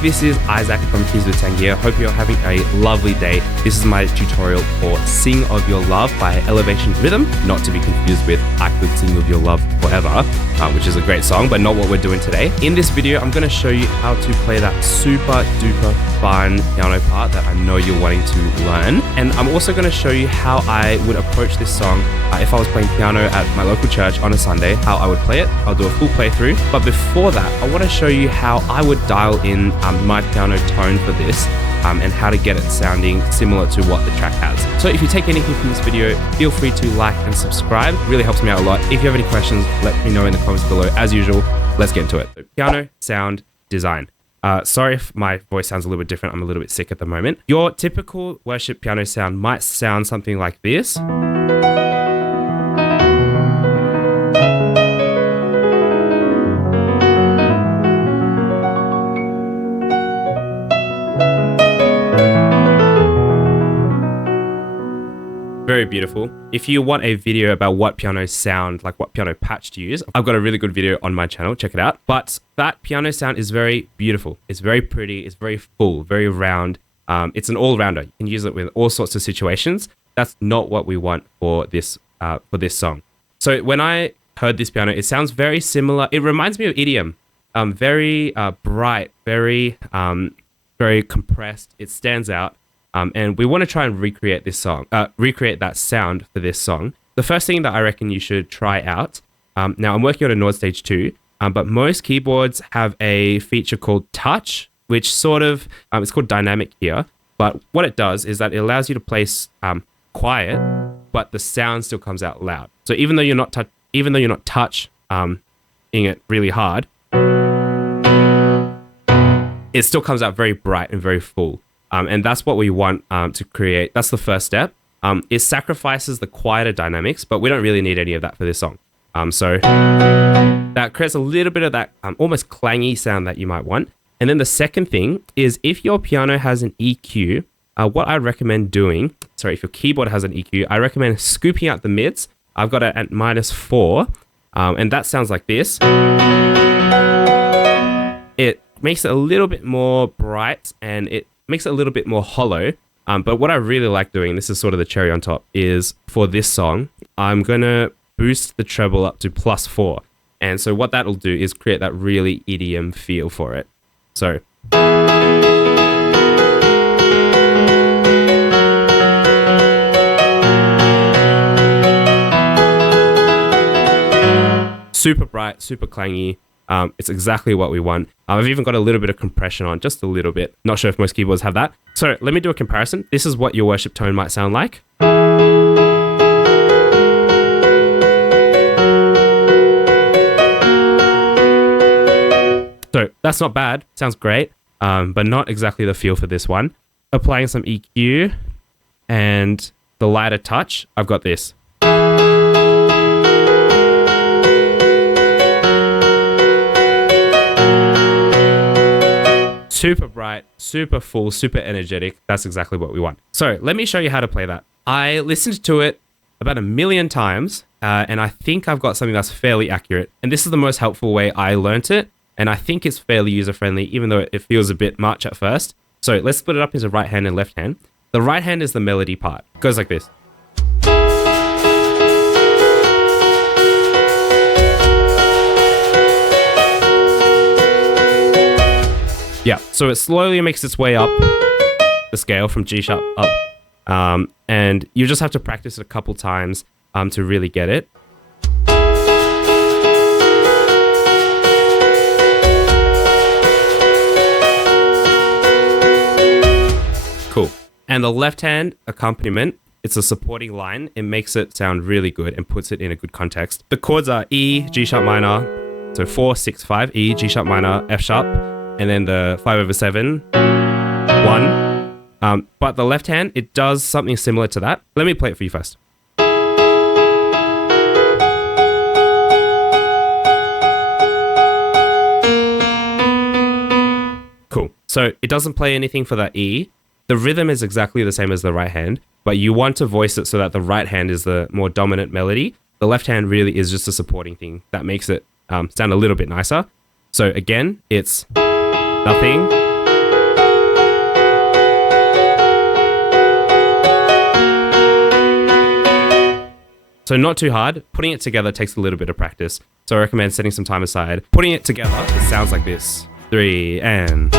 this is Isaac from Keys with Tangier. Hope you're having a lovely day. This is my tutorial for Sing of Your Love by Elevation Rhythm, not to be confused with I Could Sing of Your Love Forever, which is a great song, but not what we're doing today. In this video, I'm going to show you how to play that super duper fun piano part that I know you're wanting to learn. And I'm also going to show you how I would approach this song if I was playing piano at my local church on a Sunday, how I would play it. I'll do a full playthrough. But before that, I want to show you how I would dial in my piano tone for this and how to get it sounding similar to what the track has. So if you take anything from this video, feel free to like and subscribe. It really helps me out a lot. If you have any questions, let me know in the comments below. As usual, let's get into it. So, piano sound design. Sorry if my voice sounds a little bit different. I'm a little bit sick at the moment. Your typical worship piano sound might sound something like this. Very beautiful. If you want a video about what pianos sound, like what piano patch to use, I've got a really good video on my channel, check it out. But that piano sound is very beautiful. It's very pretty, it's very full, very round. It's an all-rounder. You can use it with all sorts of situations. That's not what we want for this song. So when I heard this piano, it sounds very similar. It reminds me of EDM. Very bright, very compressed. It stands out. And we want to try and recreate that sound for this song. The first thing that I reckon you should try out, now I'm working on a Nord Stage 2, but most keyboards have a feature called touch, which sort of, it's called dynamic here, but what it does is that it allows you to place quiet, but the sound still comes out loud. So even though you're not touching it really hard, it still comes out very bright and very full. And that's what we want to create. That's the first step. It sacrifices the quieter dynamics, but we don't really need any of that for this song. So that creates a little bit of that almost clangy sound that you might want. And then the second thing is if your piano has an EQ, what I recommend doing, if your keyboard has an EQ, I recommend scooping out the mids. I've got it at -4, and that sounds like this. It makes it a little bit more bright and it makes it a little bit more hollow. But what I really like doing, this is sort of the cherry on top, is for this song, I'm going to boost the treble up to +4. And so what that'll do is create that really EDM feel for it. So. Super bright, super clangy. It's exactly what we want. I've even got a little bit of compression on, just a little bit. Not sure if most keyboards have that. So let me do a comparison. This is what your worship tone might sound like. So that's not bad. Sounds great, but not exactly the feel for this one. Applying some EQ and the lighter touch, I've got this. Super bright, super full, super energetic. That's exactly what we want. So let me show you how to play that. I listened to it about 1,000,000 times, and I think I've got something that's fairly accurate. And this is the most helpful way I learnt it. And I think it's fairly user-friendly, even though it feels a bit much at first. So let's split it up into right hand and left hand. The right hand is the melody part. It goes like this. Yeah, so it slowly makes its way up the scale from G sharp up. And you just have to practice it a couple times to really get it. Cool. And the left hand accompaniment, it's a supporting line. It makes it sound really good and puts it in a good context. The chords are E, G sharp minor, so 4, 6, 5, E, G sharp minor, F sharp, and then the 5/7, 1. But the left hand, it does something similar to that. Let me play it for you first. Cool. So it doesn't play anything for that E. The rhythm is exactly the same as the right hand, but you want to voice it so that the right hand is the more dominant melody. The left hand really is just a supporting thing that makes it sound a little bit nicer. So again, it's nothing, So not too hard. Putting it together takes a little bit of practice. So I recommend setting some time aside. Putting it together, it sounds like this. 3 and...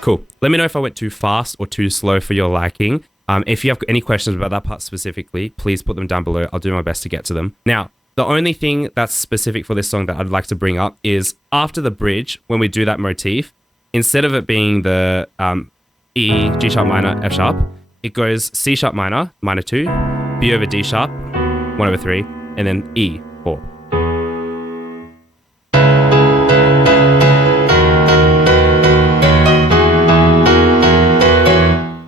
Cool. Let me know if I went too fast or too slow for your liking. If you have any questions about that part specifically, please put them down below. I'll do my best to get to them. Now, the only thing that's specific for this song that I'd like to bring up is after the bridge, when we do that motif, instead of it being the E, G sharp minor, F sharp, it goes C sharp minor, minor 2, B over D sharp, 1 over 3, and then E, 4.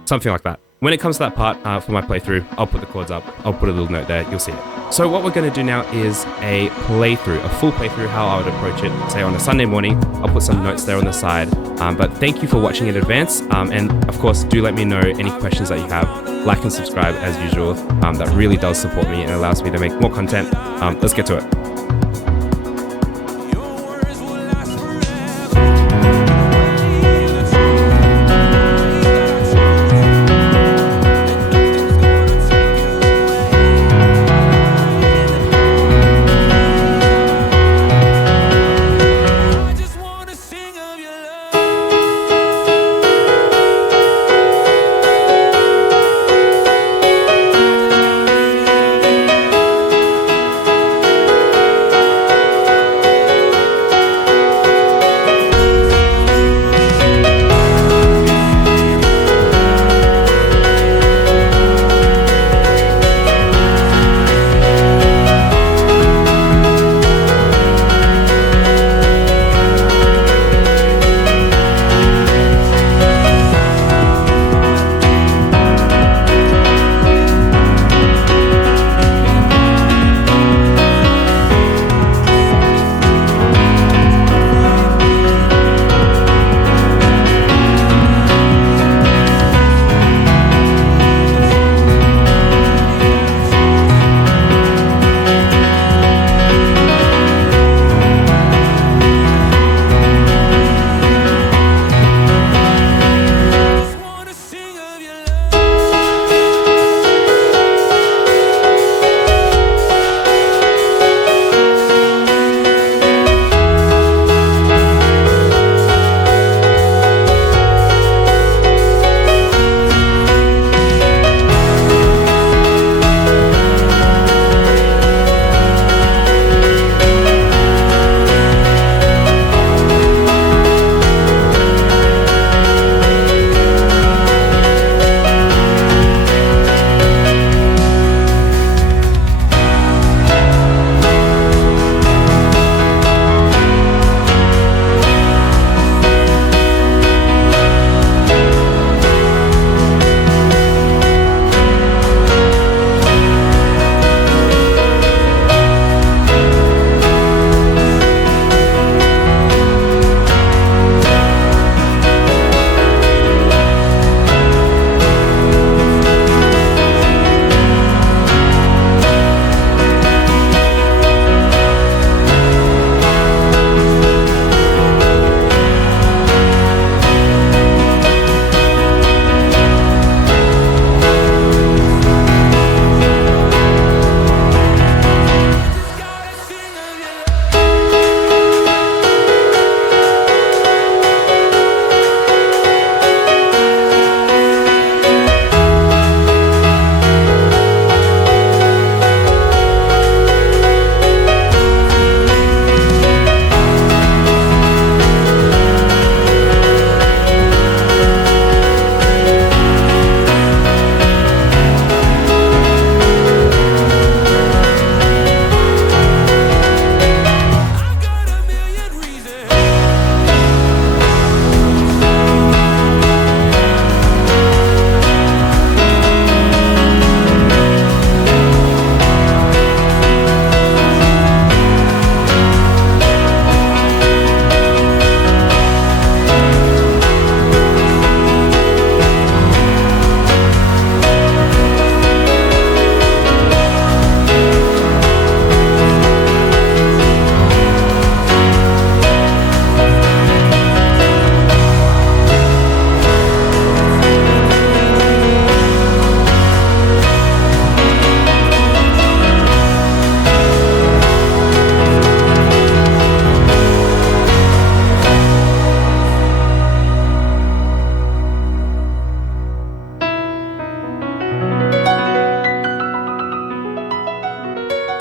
Something like that. When it comes to that part for my playthrough, I'll put the chords up. I'll put a little note there. You'll see it. So what we're going to do now is a playthrough, a full playthrough, how I would approach it, say on a Sunday morning. I'll put some notes there on the side. But thank you for watching in advance. And of course, do let me know any questions that you have. Like and subscribe as usual. That really does support me and allows me to make more content. Let's get to it.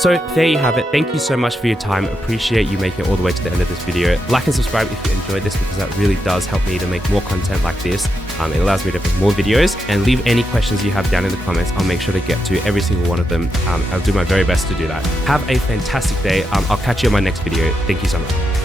So there you have it. Thank you so much for your time. Appreciate you making it all the way to the end of this video. Like and subscribe if you enjoyed this, because that really does help me to make more content like this. It allows me to make more videos, and leave any questions you have down in the comments. I'll make sure to get to every single one of them. I'll do my very best to do that. Have a fantastic day. I'll catch you on my next video. Thank you so much.